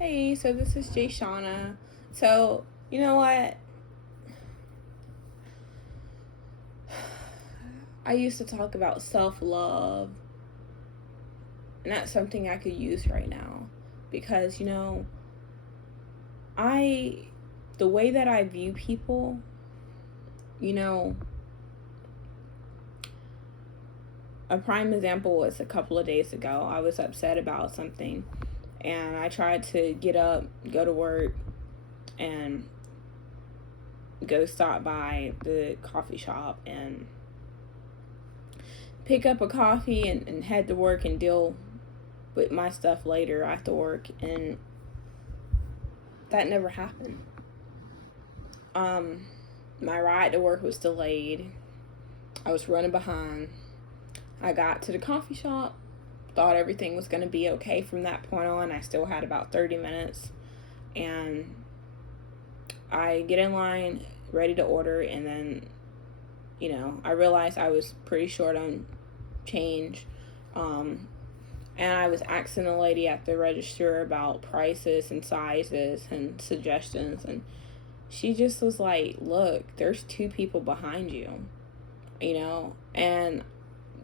Hey, so this is Jay Shauna. So, you know what? I used to talk about self love, and that's something I could use right now because, I, the way that I view people, you know, a prime example was a couple of days ago. I was upset about something, and I tried to get up, go to work, and go stop by the coffee shop and pick up a coffee and head to work and deal with my stuff later after work, and that never happened. My ride to work was delayed. I was running behind. I got to the coffee shop, thought everything was going to be okay from that point on. I still had about 30 minutes, and I get in line ready to order, and then I realized I was pretty short on change. And I was asking the lady at the register about prices and sizes and suggestions, and she just was like, look, there's two people behind you, and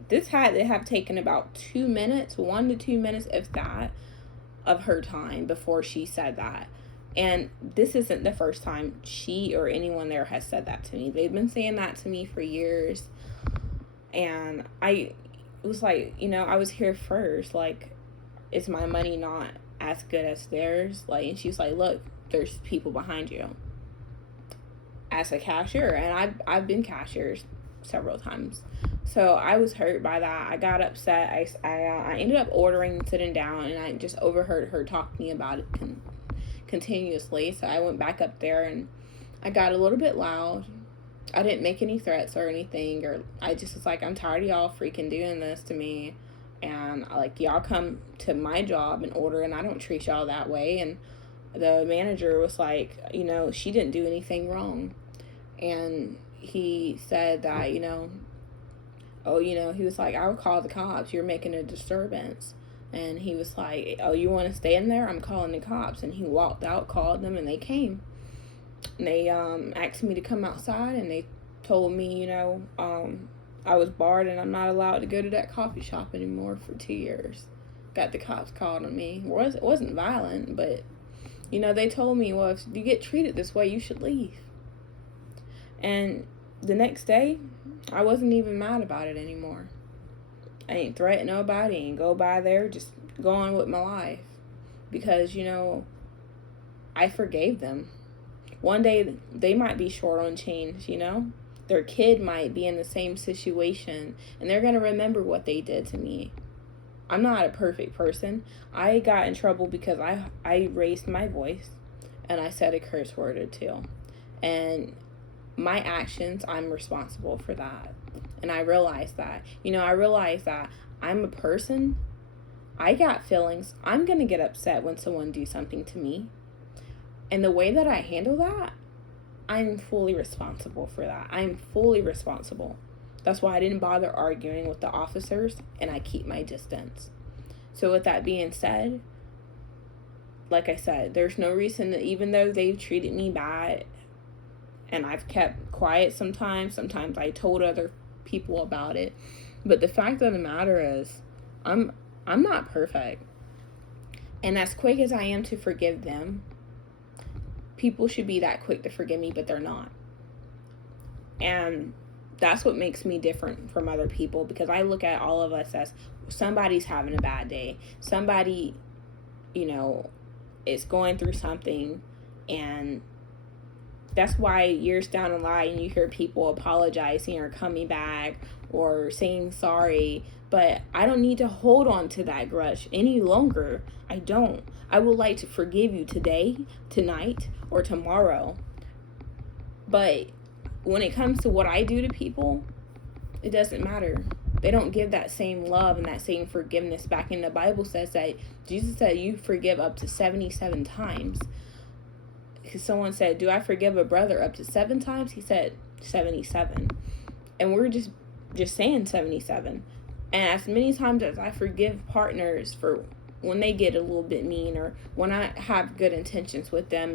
this had to have taken about 2 minutes, 1 to 2 minutes, if that, of her time before she said that. And this isn't the first time she or anyone there has said that to me. They've been saying that to me for years. And I was like, I was here first. Like, is my money not as good as theirs? Like, and she's like, look, there's people behind you. As a cashier, and I've been cashiers several times. So I was hurt by that. I got upset. I ended up ordering, sitting down, and I just overheard her talking about it continuously. So I went back up there, and I got a little bit loud. I didn't make any threats or anything, or I just was like, I'm tired of y'all freaking doing this to me, and like, y'all come to my job and order, and I don't treat y'all that way. And the manager was like, she didn't do anything wrong. And he said that, he was like, I would call the cops, you're making a disturbance. And he was like, oh, you want to stay in there? I'm calling the cops. And he walked out, called them, and they came. And they asked me to come outside, and they told me, I was barred and I'm not allowed to go to that coffee shop anymore for 2 years. Got the cops called on me. It wasn't violent, but, they told me, well, if you get treated this way, you should leave. And the next day, I wasn't even mad about it anymore. I ain't threaten nobody, ain't go by there, just go on with my life. Because, I forgave them. One day, they might be short on change, Their kid might be in the same situation, and they're going to remember what they did to me. I'm not a perfect person. I got in trouble because I raised my voice, and I said a curse word or two. And my actions, I'm responsible for that. And I realized that. I realized that I'm a person. I got feelings. I'm going to get upset when someone do something to me. And the way that I handle that, I'm fully responsible for that. I'm fully responsible. That's why I didn't bother arguing with the officers, and I keep my distance. So with that being said, like I said, there's no reason that, even though they've treated me bad, and I've kept quiet sometimes I told other people about it. But the fact of the matter is, I'm not perfect. And as quick as I am to forgive them, people should be that quick to forgive me, but they're not. And that's what makes me different from other people, because I look at all of us as somebody's having a bad day. Somebody, is going through something, and that's why years down the line you hear people apologizing or coming back or saying sorry. But I don't need to hold on to that grudge any longer. I don't. I would like to forgive you today, tonight, or tomorrow. But when it comes to what I do to people, it doesn't matter. They don't give that same love and that same forgiveness back. And the Bible says that Jesus said you forgive up to 77 times. Because someone said, do I forgive a brother up to 7 times? He said 77. And we're just saying 77. And as many times as I forgive partners for when they get a little bit mean, or when I have good intentions with them